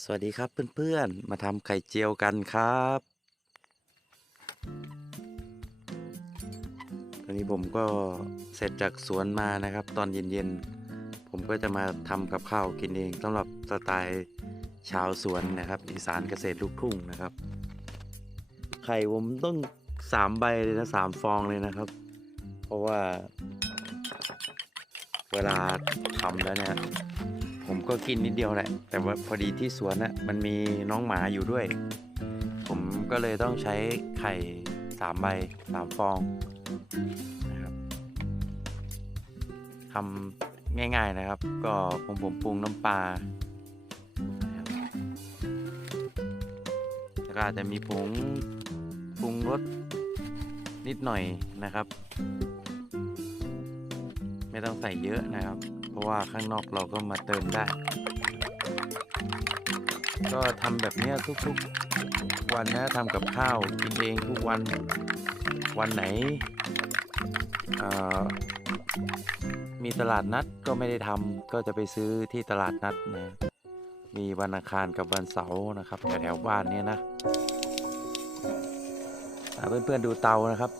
สวัสดีครับเพื่อนๆ มาทำไข่เจียวกันครับ ตอนนี้ผมก็เสร็จจากสวนมานะครับ ตอนเย็นๆ ผมก็จะมาทำกับข้าวกินเองสำหรับสไตล์ชาวสวนนะครับอีสานเกษตรลูกทุ่งนะครับ ไข่ผมต้องสามใบเลยนะสามฟองเลยนะครับ เพราะว่า เวลาทำแล้วเนี่ย ผมก็กินนิดเดียวแหละ แต่ว่าพอดีที่สวนน่ะมันมีน้องหมาอยู่ด้วย ผมก็เลยต้องใช้ไข่สามใบสามฟองนะครับทำง่ายๆนะครับ ก็ผมผมปรุงน้ำปลาแล้วก็อาจจะมีผงปรุงรสนิดหน่อยนะครับ ไม่ต้องใส่เยอะนะครับ เพราะว่าข้างนอกเราก็มาเติมได้ ก็ทำแบบนี้ทุกๆวันนะทำกับข้าวกินเองทุกวันวันไหนมีตลาดนัดก็ไม่ได้ทำก็จะไปซื้อที่ตลาดนัดนะ มีวันอังคารกับวันเสาร์นะครับแถวบ้านเนี่ยนะเพื่อนๆดูเตานะครับ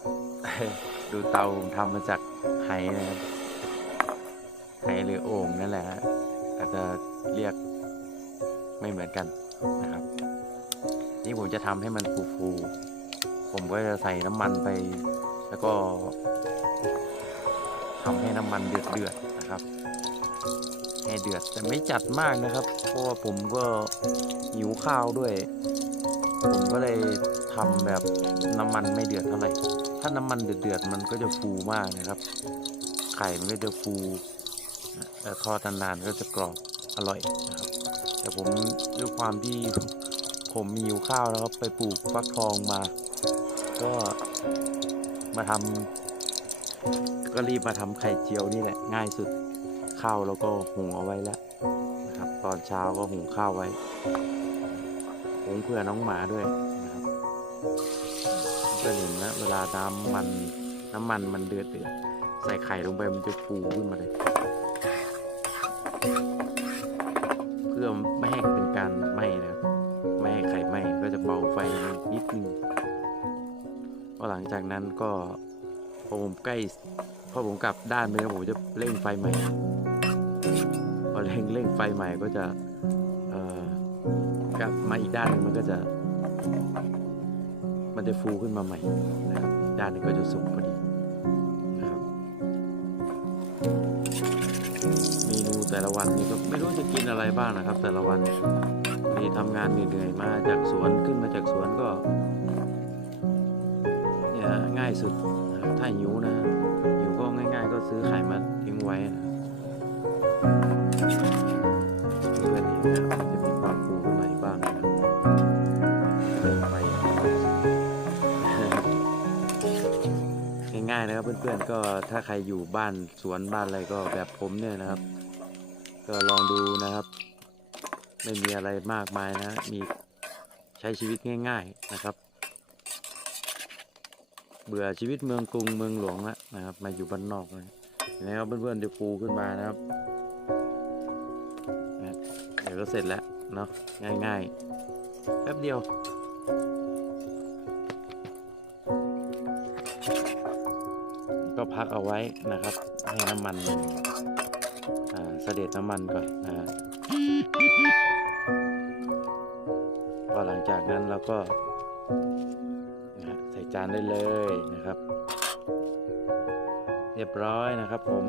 ดูเตาทำมาจากไหนะครับ ไหหรือโอ่งนั่นแหละฮะอาจจะเรียกไม่เหมือนกันนะครับ นี่ผมจะทำให้มันฟูๆผมก็จะใส่น้ำมันไป แล้วก็ทำให้น้ำมันเดือดเดือดๆนะครับให้เดือดแต่ไม่จัดมากนะครับ เพราะว่าผมก็หิวข้าวด้วย ผมก็เลยทำแบบน้ำมันไม่เดือดเท่าไหร่ถ้าน้ำมันเดือดเดือดๆมันก็จะฟูมากนะครับ ไข่มันก็จะฟู แต่ทอดนานๆก็จะกรอบอร่อยนะครับ แต่ผมด้วยความที่ผมมีอยู่ข้าวแล้วครับไปปลูกฟักทองมา ก็มาทำก็รีบมาทำไข่เจียวนี่แหละง่ายสุดข้าวแล้วก็หุงเอาไว้แล้วนะครับ ตอนเช้าก็หุงข้าวไว้หุงเพื่อน้องหมาด้วยนะครับก็เห็นนะเวลาน้ำมันน้ำมันมันเดือดเดือดใส่ไข่ลงไปมันจะฟูขึ้นมาเลย เบาไฟนิดนึงพอหลังจากนั้นก็พอผมใกล้พอผมกลับด้านเนื้อผมจะเร่งไฟใหม่พอเร่งเร่งไฟใหม่ก็จะเอ่อกลับมาอีกด้านนึงมันก็จะ มันจะฟูขึ้นมาใหม่นะครับด้านนึงก็จะสุกพอดีนะครับเมนูแต่ละวันนี่ก็ไม่รู้จะกินอะไรบ้างนะครับ แต่ละวัน นี่ทำงานเหนื่อยๆมาจากสวนขึ้นมาจากสวนก็เนี่ยง่ายสุดถ้าหิวนะหิวก็ง่าย ๆ ก็ซื้อไข่มาทิ้งไว้นะเพื่อนเห็นนะจะมีความฟูขึ้นมาอีกบ้างนะเร่งไฟง่ายๆนะครับเพื่อนๆก็ถ้าใครอยู่บ้านสวนบ้านอะไรก็แบบผมเนี่ยนะครับ ก็ลองดูนะครับ ไม่มีอะไรมากมายนะ มีใช้ชีวิตง่าย ๆนะครับ เบื่อชีวิตเมืองกรุงเมืองหลวงแล้วนะครับ มาอยู่บ้านนอกเลยเห็นะครับเพื่อนๆจะฟูขึ้นมานะครับนะเดี๋ยวก็เสร็จแล้วเนาะง่าย ๆ แป๊บเดียวก็พักเอาไว้นะครับ ให้น้ำมันอ่าเสด็จน้ำมันก่อนนะ จากนั้นเราก็นะใส่จานได้เลยนะครับ เรียบร้อยนะครับผม